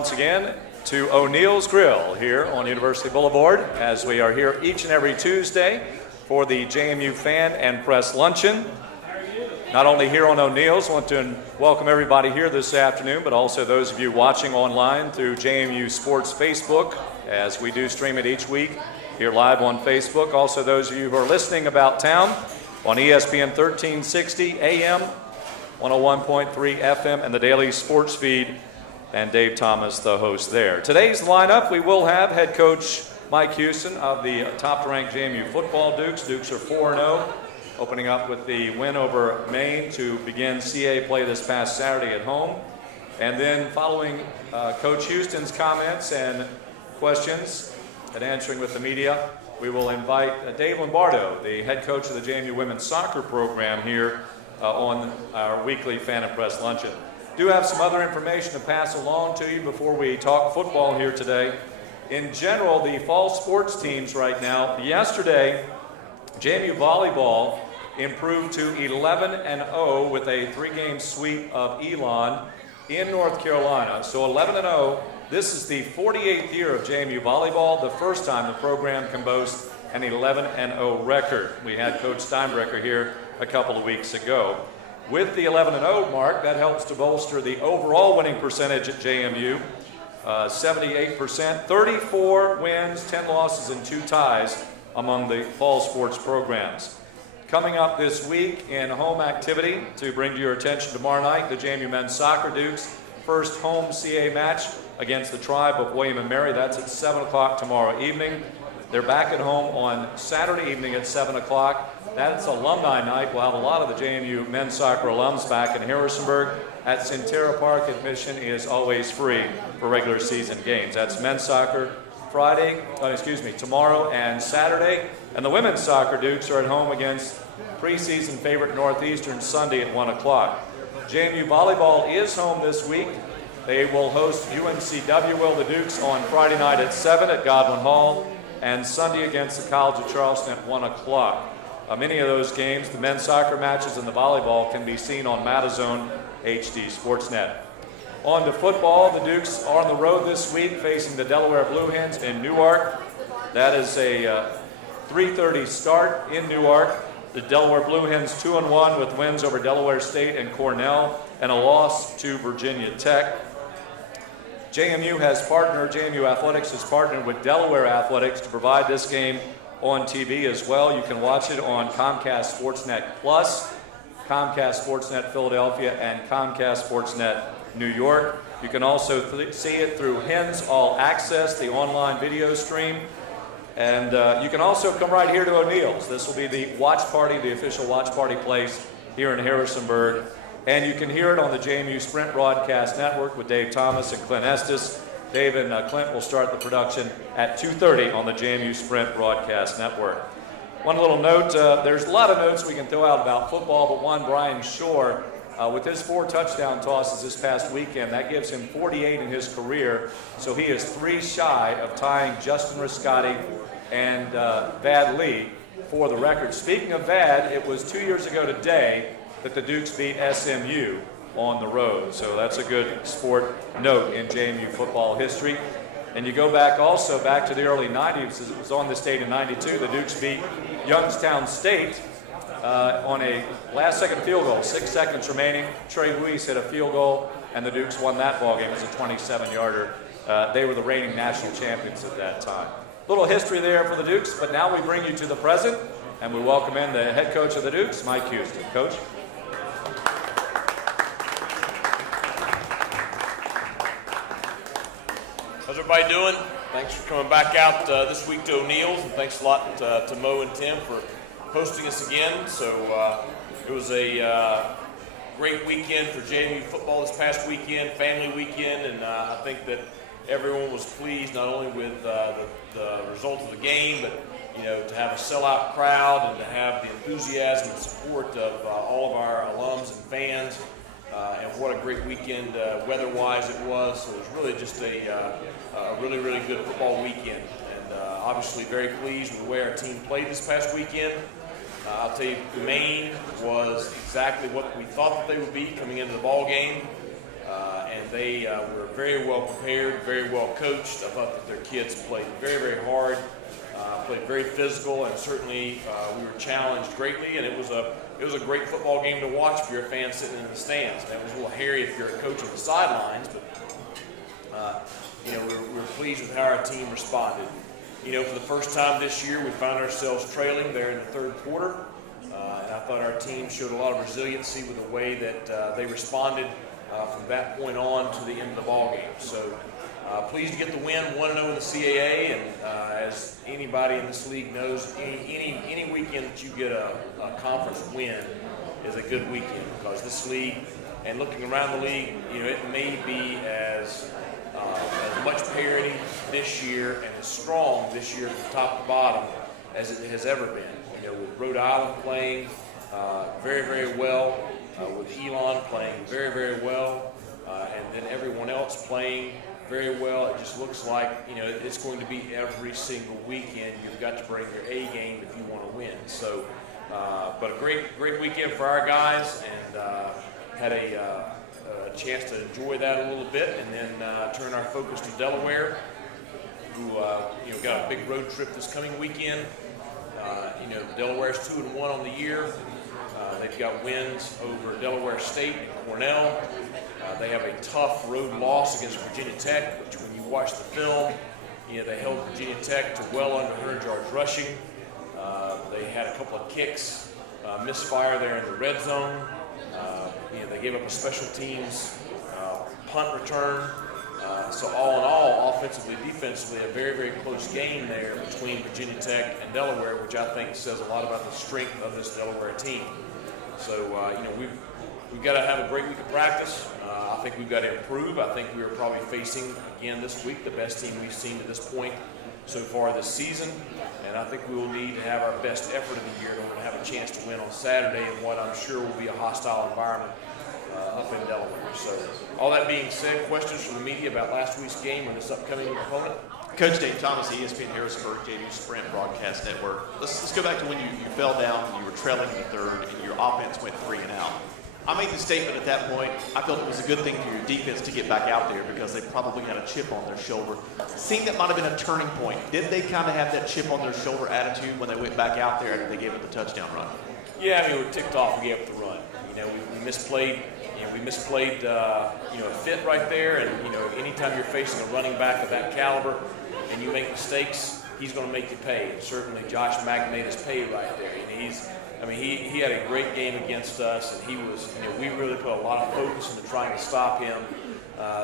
Once again to O'Neill's Grill here on University Boulevard, as we are here each and every Tuesday for the JMU Fan and Press Luncheon. Not only here on O'Neill's, I want to welcome everybody here this afternoon, but also those of you watching online through JMU Sports Facebook, as we do stream it each week here live on Facebook. Also those of you who are listening about town on ESPN 1360 AM, 101.3 FM, and the daily sports feed, and Dave Thomas, the host there. Today's lineup, we will have head coach Mike Houston of the top-ranked JMU football Dukes. Dukes are 4-0, opening up with the win over Maine to begin CA play this past Saturday at home. And then following Coach Houston's comments and questions and answering with the media, we will invite Dave Lombardo, the head coach of the JMU women's soccer program here on our weekly Fan and Press Luncheon. Do have some other information to pass along to you before we talk football here today. In general, the fall sports teams right now, yesterday, JMU volleyball improved to 11-0 with a three-game sweep of Elon in North Carolina. So 11-0, this is the 48th year of JMU volleyball, the first time the program can boast an 11-0 record. We had Coach Steinbrecher here a couple of weeks ago. With the 11-0 mark, that helps to bolster the overall winning percentage at JMU, 78%, 34 wins, 10 losses, and 2 ties among the fall sports programs. Coming up this week in home activity, to bring to your attention tomorrow night, the JMU men's soccer Dukes first home CA match against the Tribe of William and Mary. That's at 7 o'clock tomorrow evening. They're back at home on Saturday evening at 7 o'clock. That's alumni night. We'll have a lot of the JMU men's soccer alums back in Harrisonburg. At Centera Park, admission is always free for regular season games. That's men's soccer tomorrow and Saturday. And the women's soccer Dukes are at home against preseason favorite Northeastern Sunday at 1 o'clock. JMU volleyball is home this week. They will host UNCW, the Dukes, on Friday night at 7 at Godwin Hall, and Sunday against the College of Charleston at 1 o'clock. Many of those games, the men's soccer matches and the volleyball, can be seen on Matazone HD Sportsnet. On to football, the Dukes are on the road this week facing the Delaware Blue Hens in Newark. That is a 3:30 start in Newark. The Delaware Blue Hens 2-1 with wins over Delaware State and Cornell and a loss to Virginia Tech. JMU Athletics has partnered with Delaware Athletics to provide this game on TV as well. You can watch it on Comcast Sportsnet Plus, Comcast Sportsnet Philadelphia, and Comcast Sportsnet New York. You can also see it through Hens All Access, the online video stream. And you can also come right here to O'Neill's. This will be the watch party, the official watch party place here in Harrisonburg. And you can hear it on the JMU Sprint Broadcast Network with Dave Thomas and Clint Estes. Dave and Clint will start the production at 2:30 on the JMU Sprint Broadcast Network. One little note, there's a lot of notes we can throw out about football, but one, Brian Shore, with his 4 touchdown tosses this past weekend, that gives him 48 in his career, so he is 3 shy of tying Justin Riscotti and Vad Lee for the record. Speaking of Vad, it was 2 years ago today that the Dukes beat SMU on the road. So that's a good sport note in JMU football history. And you go back to the early 90s, as it was on this date in 92, the Dukes beat Youngstown State on a last-second field goal, 6 seconds remaining. Trey Weiss hit a field goal, and the Dukes won that ballgame. It was a 27-yarder. They were the reigning national champions at that time. Little history there for the Dukes, but now we bring you to the present, and we welcome in the head coach of the Dukes, Mike Houston. Coach? How's everybody doing? Thanks for coming back out this week to O'Neill's, and thanks a lot to Mo and Tim for hosting us again. So it was a great weekend for JMU football this past weekend, family weekend, and I think that everyone was pleased not only with the result of the game, but to have a sellout crowd and to have the enthusiasm and support of all of our alums and fans. And what a great weekend weather-wise it was. So it was really just a really, really good football weekend. And obviously very pleased with the way our team played this past weekend. I'll tell you, Maine was exactly what we thought that they would be coming into the ball game. And they were very well prepared, very well coached. I thought that their kids played very, very hard, played very physical, and certainly we were challenged greatly. And it was a great football game to watch if you're a fan sitting in the stands. And it was a little hairy if you're a coach on the sidelines, but we were pleased with how our team responded. For the first time this year, we found ourselves trailing there in the third quarter. And I thought our team showed a lot of resiliency with the way that they responded from that point on to the end of the ball game. So pleased to get the win, 1-0 in the CAA, and as anybody in this league knows, any weekend that you get a conference win is a good weekend, because this league, and looking around the league, it may be as much parity this year and as strong this year from top to bottom as it has ever been. With Rhode Island playing very, very well, with Elon playing very, very well, and then everyone else playing very well. It just looks like, it's going to be every single weekend. You've got to bring your A game if you want to win. So, but a great weekend for our guys, and had a chance to enjoy that a little bit, and then turn our focus to Delaware, who got a big road trip this coming weekend. Delaware's 2-1 on the year. They've got wins over Delaware State and Cornell. They have a tough road loss against Virginia Tech, which when you watch the film, they held Virginia Tech to well under 100 yards rushing. They had a couple of kicks, misfire there in the red zone. They gave up a special teams punt return. So all in all, offensively, defensively, a very, very close game there between Virginia Tech and Delaware, which I think says a lot about the strength of this Delaware team. So, we've got to have a great week of practice. I think we've got to improve. I think we are probably facing, again this week, the best team we've seen to this point so far this season. And I think we will need to have our best effort of the year to have a chance to win on Saturday in what I'm sure will be a hostile environment up in Delaware. So, all that being said, questions from the media about last week's game or this upcoming opponent? Coach Dave Thomas, ESPN Harrisburg, JD Sprint Broadcast Network. Let's go back to when you fell down, you were trailing in the third, and your offense went 3 and out. I made the statement at that point, I felt it was a good thing for your defense to get back out there because they probably had a chip on their shoulder. Seemed that might have been a turning point. Did they kind of have that chip on their shoulder attitude when they went back out there and they gave up the touchdown run? Yeah, we're ticked off we gave up the run. We misplayed. We misplayed, a fit right there, and anytime you're facing a running back of that caliber and you make mistakes, he's going to make you pay. And certainly Josh Mack made us pay right there. And he had a great game against us, and he was, we really put a lot of focus into trying to stop him.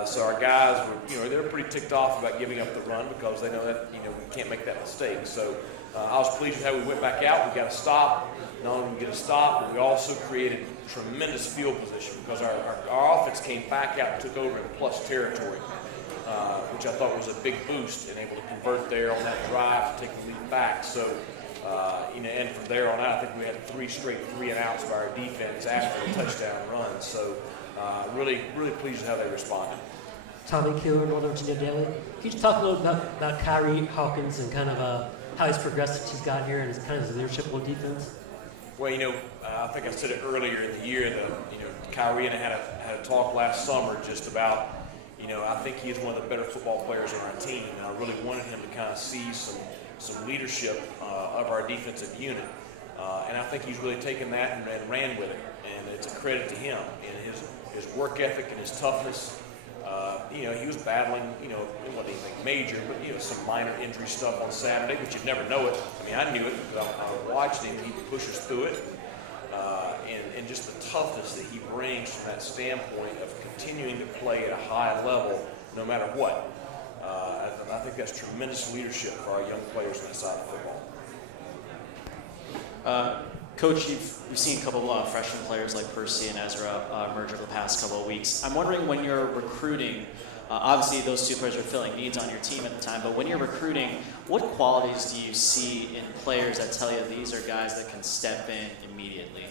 So our guys were, they were pretty ticked off about giving up the run because they know that, we can't make that mistake. So I was pleased with how we went back out. We got a stop. Not only did we get a stop, but we also created tremendous field position because our offense came back out and took over in plus territory, which I thought was a big boost and able to convert there on that drive to take the lead back. So, and from there on out, I think we had 3 straight 3 and outs by our defense after the touchdown run. So, really, really pleased with how they responded. Tommy Keeler, Northern Virginia Daily. Can you just talk a little about Kyrie Hawkins and kind of how he's progressed since he's got here and his kind of his leadership on defense? Well, I think I said it earlier in the year that, Kyrie and I had a talk last summer just about, I think he is one of the better football players on our team, and I really wanted him to kind of see some leadership of our defensive unit. And I think he's really taken that and ran with it, and it's a credit to him and his work ethic and his toughness. He was battling, it wasn't anything major, but, some minor injury stuff on Saturday, but you'd never know it. I knew it because I watched him. He pushes through it. And just the toughness that he brings from that standpoint of continuing to play at a high level no matter what. I think that's tremendous leadership for our young players on that side of football. Coach, we've seen a couple of freshman players like Percy and Ezra emerge over the past couple of weeks. I'm wondering when you're recruiting, obviously those 2 players are filling needs on your team at the time, but when you're recruiting, what qualities do you see in players that tell you these are guys that can step in immediately?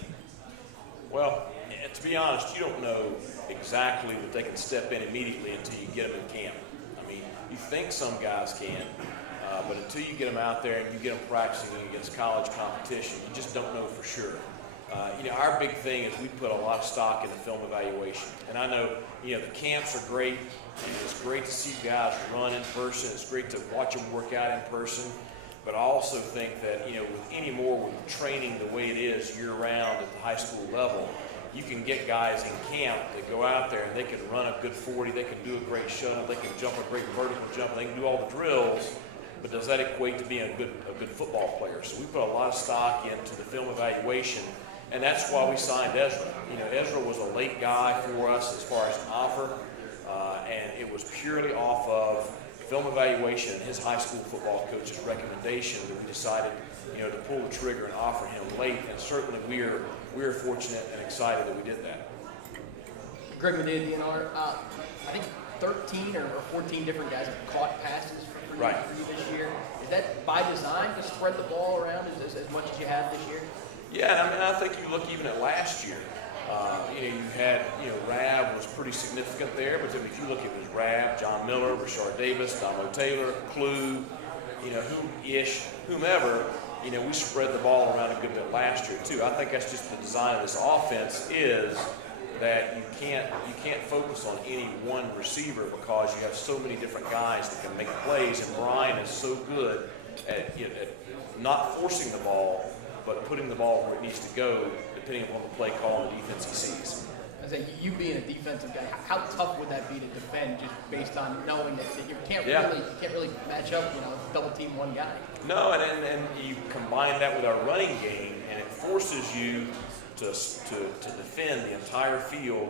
Well, to be honest, you don't know exactly that they can step in immediately until you get them in camp. You think some guys can, but until you get them out there and you get them practicing against college competition, you just don't know for sure. Our big thing is we put a lot of stock in the film evaluation. And I know, the camps are great, and it's great to see guys run in person. It's great to watch them work out in person. But I also think that, with training the way it is year-round at the high school level, you can get guys in camp that go out there and they can run a good 40, they can do a great shuttle, they can jump a great vertical jump, they can do all the drills, but does that equate to being a good football player? So we put a lot of stock into the film evaluation, and that's why we signed Ezra. Ezra was a late guy for us as far as an offer, and it was purely off of film evaluation and his high school football coach's recommendation that we decided, to pull the trigger and offer him late. And certainly we are fortunate and excited that we did that. Greg Medea, DNR, I think 13 or 14 different guys have caught passes for you, Right. for you this year. Is that by design to spread the ball around as much as you have this year? Yeah, I think you look even at last year. You had, Rab was pretty significant there, but then if you look at it was Rab, John Miller, Rashard Davis, Damo Taylor, Clue, whomever, we spread the ball around a good bit last year too. I think that's just the design of this offense is that you can't focus on any one receiver because you have so many different guys that can make plays, and Brian is so good at not forcing the ball, but putting the ball where it needs to go, depending upon the play call and defense he sees. I say, you being a defensive guy, how tough would that be to defend just based on knowing that you can't really match up, double team one guy? No, and you combine that with our running game, and it forces you to defend the entire field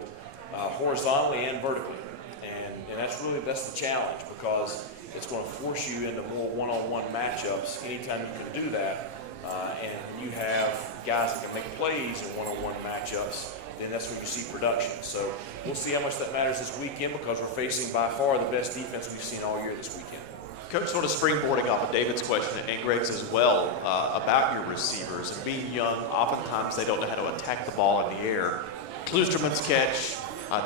horizontally and vertically, and that's the challenge, because it's going to force you into more one-on-one matchups anytime you can do that. And you have guys that can make plays in one-on-one matchups, then that's when you see production. So we'll see how much that matters this weekend, because we're facing by far the best defense we've seen all year this weekend. Coach, sort of springboarding off of David's question and Greg's as well about your receivers and being young, oftentimes they don't know how to attack the ball in the air. Klusterman's catch,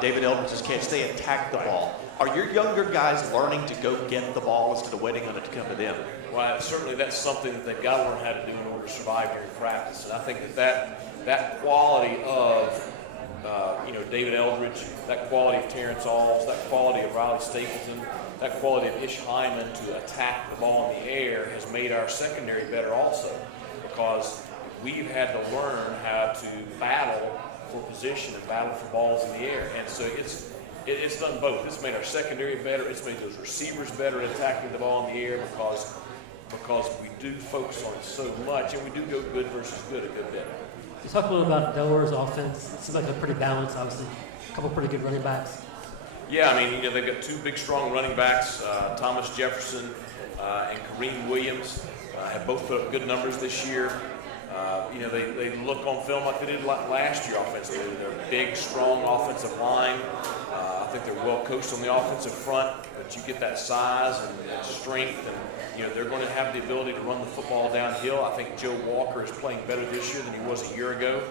David Eldridge's catch, they attack the ball. Are your younger guys learning to go get the ball instead of waiting on it to come to them? Well, certainly that's something that they've got to learn how to do in order to survive during practice. And I think that quality of David Eldridge, that quality of Terrence Alls, that quality of Riley Stapleton, that quality of Ish Hyman to attack the ball in the air has made our secondary better also, because we've had to learn how to battle for position and battle for balls in the air. And so it's done both. It's made our secondary better. It's made those receivers better at attacking the ball in the air, because we do focus on it so much, and we do go good versus good a good bit. You talk a little about Delaware's offense. It seems like a pretty balanced, obviously. A couple pretty good running backs. Yeah, they've got two big, strong running backs, Thomas Jefferson and Kareem Williams. Have both put up good numbers this year. They look on film like they did last year offensively. They're a big, strong offensive line. I think they're well coached on the offensive front, but you get that size and strength, and they're going to have the ability to run the football downhill. I think Joe Walker is playing better this year than he was a year ago.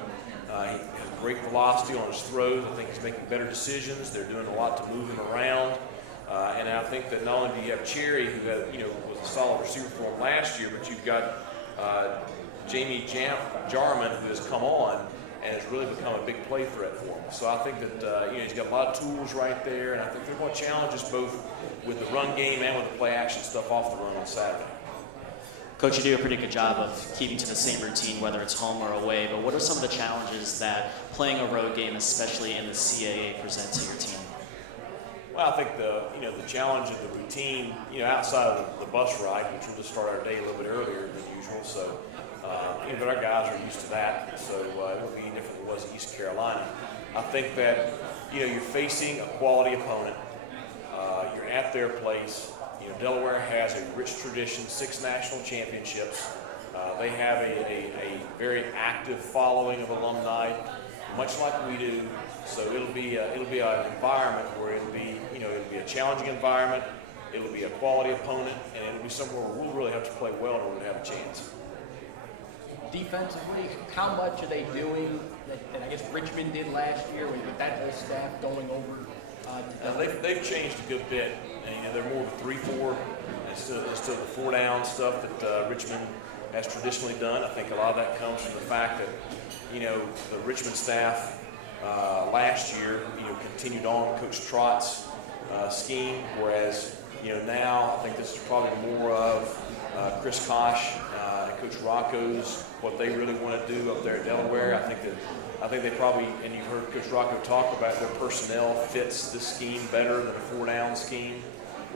He has great velocity on his throws. I think he's making better decisions. They're doing a lot to move him around. And I think that not only do you have Cherry, who was a solid receiver for him last year, but you've got Jamie Jarman, who has come on and has really become a big play threat for him. So I think that he's got a lot of tools right there, and I think they're going to challenge us both with the run game and with the play action stuff off the run on Saturday. Coach, you do a pretty good job of keeping to the same routine, whether it's home or away, but what are some of the challenges that playing a road game, especially in the CAA, presents to your team? Well, I think the challenge of the routine, outside of the bus ride, which we'll just start our day a little bit earlier than usual. So, but our guys are used to that, so it won't be any different than it was in East Carolina. I think that you're facing a quality opponent. You're at their place. Delaware has a rich tradition, 6 national championships. They have a very active following of alumni, much like we do. So it'll be an environment where it'll be a challenging environment. It'll be a quality opponent, and it'll be somewhere where we'll really have to play well in order to have a chance. Defensively, how much are they doing that I guess Richmond did last year with that whole staff going over? They've changed a good bit. And, they're more of a 3-4 instead of the 4-down stuff that Richmond has traditionally done. I think a lot of that comes from the fact that, the Richmond staff last year, continued on Coach Trott's scheme, whereas, now I think this is probably more of Chris Kosh and Coach Rocco's, what they really want to do up there at Delaware. I think they probably, and you've heard Coach Rocco talk about their personnel fits the scheme better than a 4-down scheme.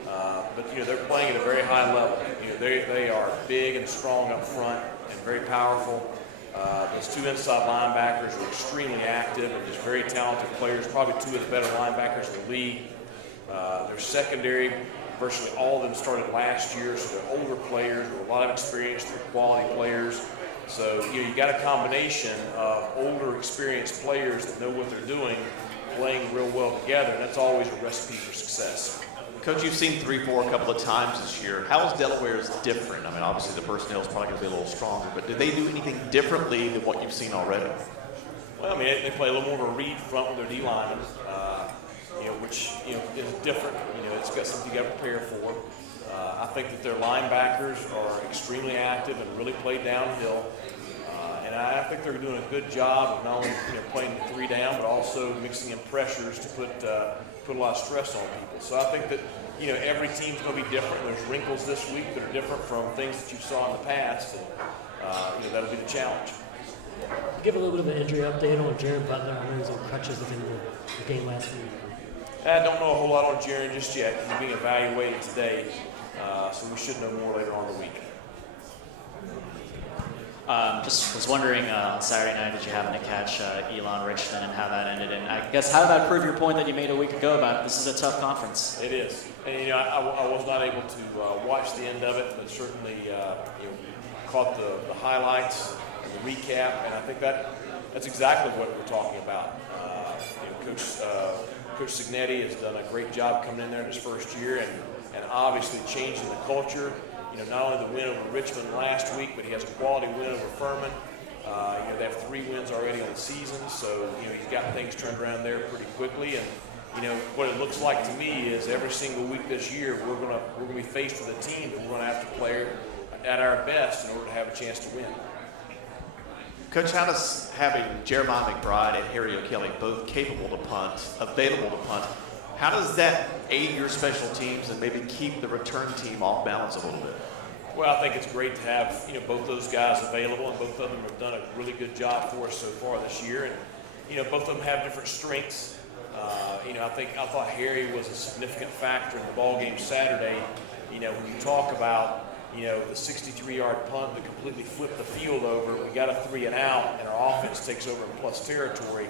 But they're playing at a very high level. They are big and strong up front and very powerful. Those 2 inside linebackers are extremely active and just very talented players, probably 2 of the better linebackers in the league. Their secondary, virtually all of them started last year, so they're older players with a lot of experience, they're quality players. So you got a combination of older, experienced players that know what they're doing, playing real well together, and that's always a recipe for success. Coach, you've seen 3-4 a couple of times this year. How is Delaware's different? I mean, obviously the personnel is probably going to be a little stronger, but did they do anything differently than what you've seen already? Well, I mean, they play a little more of a read front with their D linemen, which is different. It's got something you got to prepare for. I think that their linebackers are extremely active and really play downhill. And I think they're doing a good job of not only playing the 3 down, but also mixing in pressures to put a lot of stress on people. So I think that every team's going to be different. There's wrinkles this week that are different from things that you saw in the past, and that'll be the challenge. Give a little bit of an injury update on Jaron Butler. I know he was on crutches within the game last week. I don't know a whole lot on Jaron just yet. He's being evaluated today, so we should know more later on in the week. Just was wondering, on Saturday night, did you happen to catch Elon Richmond and how that ended? And I guess, how did that prove your point that you made a week ago about this is a tough conference? It is. And, I was not able to watch the end of it, but certainly caught the highlights and the recap, and I think that's exactly what we're talking about. Coach Signetti has done a great job coming in there in his first year and obviously changing the culture. Not only the win over Richmond last week, but he has a quality win over Furman. They have 3 wins already on the season, so he's got things turned around there pretty quickly. And what it looks like to me is every single week this year we're gonna be faced with a team that we're gonna have to play at our best in order to have a chance to win. Coach, how does having Jeremiah McBride and Harry O'Kelly both capable to punt, available to punt, how does that aid your special teams and maybe keep the return team off balance a little bit? Well, I think it's great to have both those guys available, and both of them have done a really good job for us so far this year. And both of them have different strengths. I thought Harry was a significant factor in the ball game Saturday. When you talk about the 63-yard punt that completely flipped the field over, we got a 3 and out, and our offense takes over in plus territory.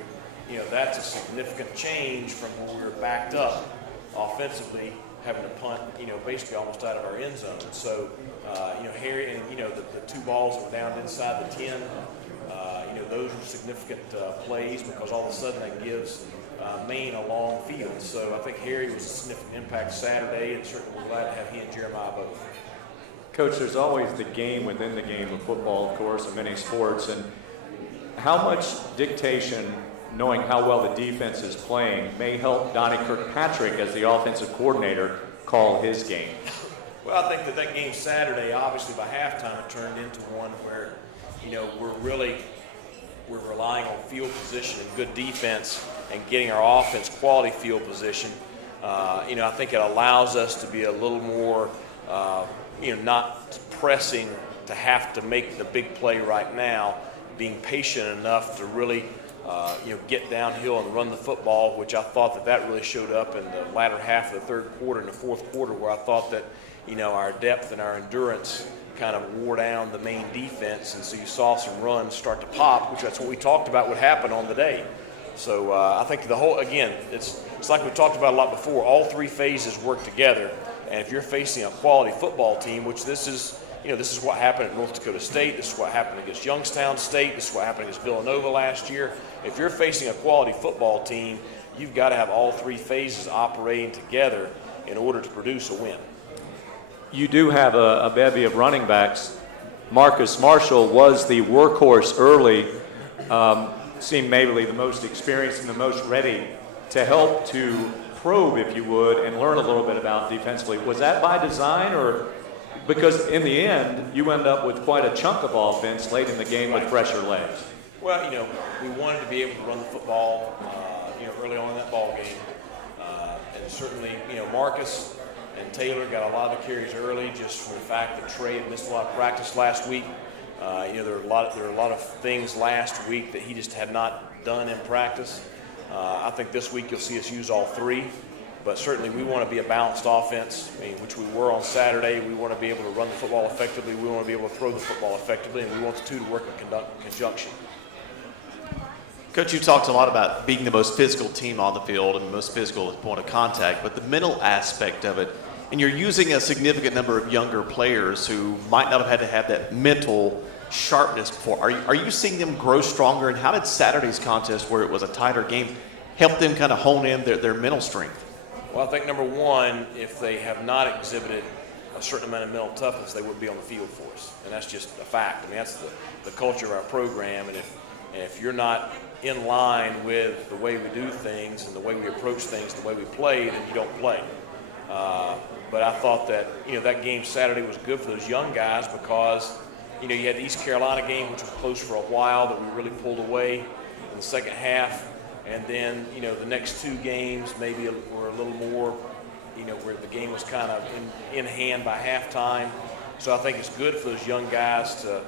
That's a significant change from where we were backed up offensively, having to punt, basically almost out of our end zone. So, Harry and, the 2 balls that were down inside the 10, those were significant plays because all of a sudden that gives Maine a long field. So I think Harry was a significant impact Saturday, and certainly we're glad to have he and Jeremiah both. Coach, there's always the game within the game of football, of course, and many sports. And how much dictation, knowing how well the defense is playing, may help Donnie Kirkpatrick as the offensive coordinator call his game? Well, I think that game Saturday, obviously by halftime, it turned into one where, we're relying on field position and good defense and getting our offense quality field position. I think it allows us to be a little more, not pressing to have to make the big play right now, being patient enough to really get downhill and run the football, which I thought that really showed up in the latter half of the third quarter and the fourth quarter, where I thought that, our depth and our endurance kind of wore down the main defense, and so you saw some runs start to pop, which that's what we talked about would happen on the day. So I think it's like we talked about a lot before, all 3 phases work together, and if you're facing a quality football team, which this is what happened at North Dakota State, this is what happened against Youngstown State, this is what happened against Villanova last year. If you're facing a quality football team, you've got to have all 3 phases operating together in order to produce a win. You do have a bevy of running backs. Marcus Marshall was the workhorse early, seemed maybe the most experienced and the most ready to help to probe, if you would, and learn a little bit about defensively. Was that by design, or Because in the end, you end up with quite a chunk of offense late in the game with fresher legs. Well, we wanted to be able to run the football, early on in that ball game. And certainly, Marcus and Taylor got a lot of the carries early just from the fact that Trey had missed a lot of practice last week. There were a lot of things last week that he just had not done in practice. I think this week you'll see us use all three. But certainly we want to be a balanced offense, which we were on Saturday. We want to be able to run the football effectively. We want to be able to throw the football effectively, and we want the two to work in conjunction. Coach, you talked a lot about being the most physical team on the field and the most physical at point of contact, but the mental aspect of it, and you're using a significant number of younger players who might not have had to have that mental sharpness before. Are you seeing them grow stronger, and how did Saturday's contest, where it was a tighter game, help them kind of hone in their mental strength? Well, I think number one, if they have not exhibited a certain amount of mental toughness, they wouldn't be on the field for us. And that's just a fact. That's the culture of our program. And if you're not in line with the way we do things and the way we approach things, the way we play, then you don't play. But I thought that, that game Saturday was good for those young guys because, you had the East Carolina game, which was close for a while, that we really pulled away in the second half. And then, the next two games maybe were a little more, where the game was kind of in hand by halftime. So I think it's good for those young guys to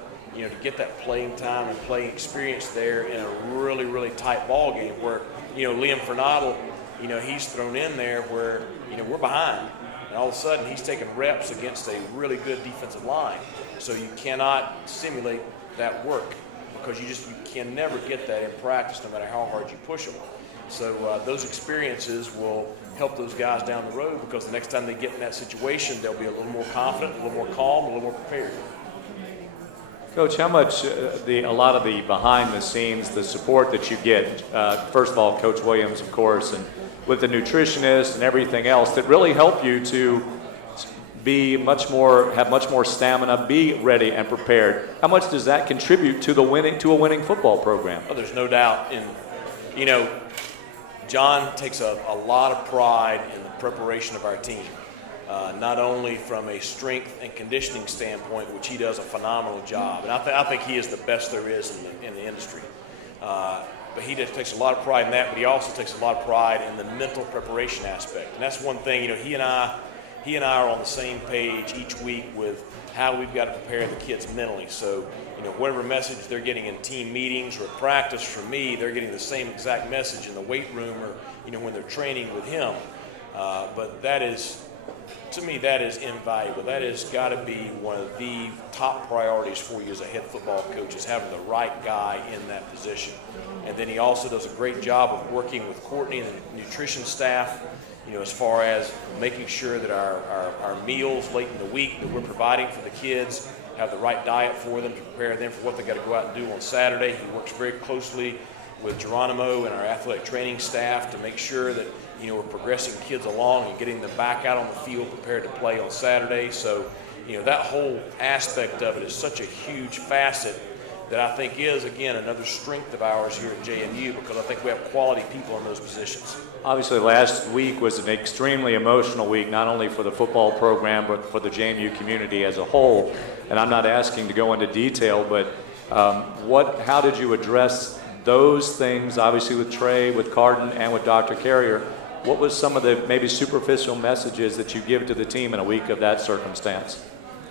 get that playing time and playing experience there in a really, really tight ball game where, Liam Fernadel, he's thrown in there where, we're behind. And all of a sudden he's taking reps against a really good defensive line. So you cannot simulate that work, because you can never get that in practice no matter how hard you push them. So those experiences will help those guys down the road, because the next time they get in that situation, they'll be a little more confident, a little more calm, a little more prepared. Coach, how much a lot of the behind the scenes, the support that you get, first of all, Coach Williams, of course, and with the nutritionist and everything else that really help you to have much more stamina, be ready and prepared. How much does that contribute to a winning football program? Oh, there's no doubt. And John takes a lot of pride in the preparation of our team, not only from a strength and conditioning standpoint, which he does a phenomenal job, and I think he is the best there is in the industry. But he just takes a lot of pride in that. But he also takes a lot of pride in the mental preparation aspect, and that's one thing. He and I are on the same page each week with how we've got to prepare the kids mentally. So, whatever message they're getting in team meetings or practice from me, they're getting the same exact message in the weight room or, when they're training with him. But that is, to me, that is invaluable. That has got to be one of the top priorities for you as a head football coach, is having the right guy in that position. And then he also does a great job of working with Courtney and the nutrition staff, as far as making sure that our meals late in the week that we're providing for the kids have the right diet for them to prepare them for what they got to go out and do on Saturday. He works very closely with Geronimo and our athletic training staff to make sure that, we're progressing kids along and getting them back out on the field prepared to play on Saturday. So, that whole aspect of it is such a huge facet that I think is, again, another strength of ours here at JMU, because I think we have quality people in those positions. Obviously, last week was an extremely emotional week, not only for the football program, but for the JMU community as a whole. And I'm not asking to go into detail, but how did you address those things, obviously with Trey, with Carden, and with Dr. Carrier? What was some of the maybe superficial messages that you give to the team in a week of that circumstance?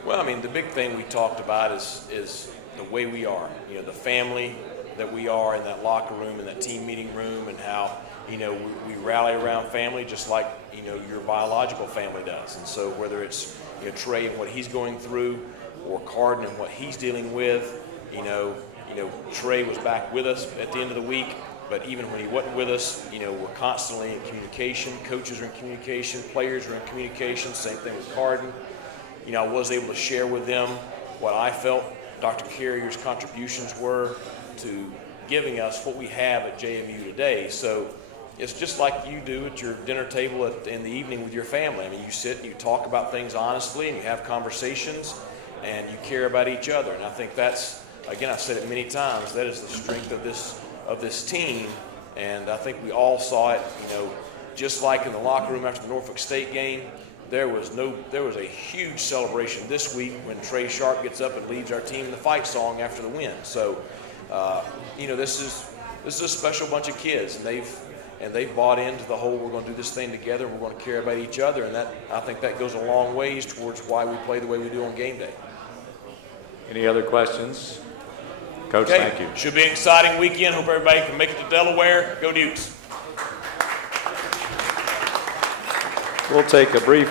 Well, the big thing we talked about is the way we are, the family that we are in that locker room, in that team meeting room, and how, we rally around family just like, your biological family does. And so whether it's, Trey and what he's going through, or Carden and what he's dealing with, Trey was back with us at the end of the week, but even when he wasn't with us, we're constantly in communication. Coaches are in communication, players are in communication, same thing with Carden. I was able to share with them what I felt Dr. Carrier's contributions were to giving us what we have at JMU today. So it's just like you do at your dinner table in the evening with your family. You sit and you talk about things honestly, and you have conversations, and you care about each other. And I think that's, again, I've said it many times, that is the strength of this team. And I think we all saw it, just like in the locker room after the Norfolk State game. there was a huge celebration this week when Trey Sharp gets up and leads our team in the fight song after the win. So, this is a special bunch of kids, and they've bought into the whole, we're going to do this thing together, we're going to care about each other, and I think that goes a long ways towards why we play the way we do on game day. Any other questions? Coach, Okay, thank you. should be an exciting weekend. Hope everybody can make it to Delaware. Go Dukes. We'll take a brief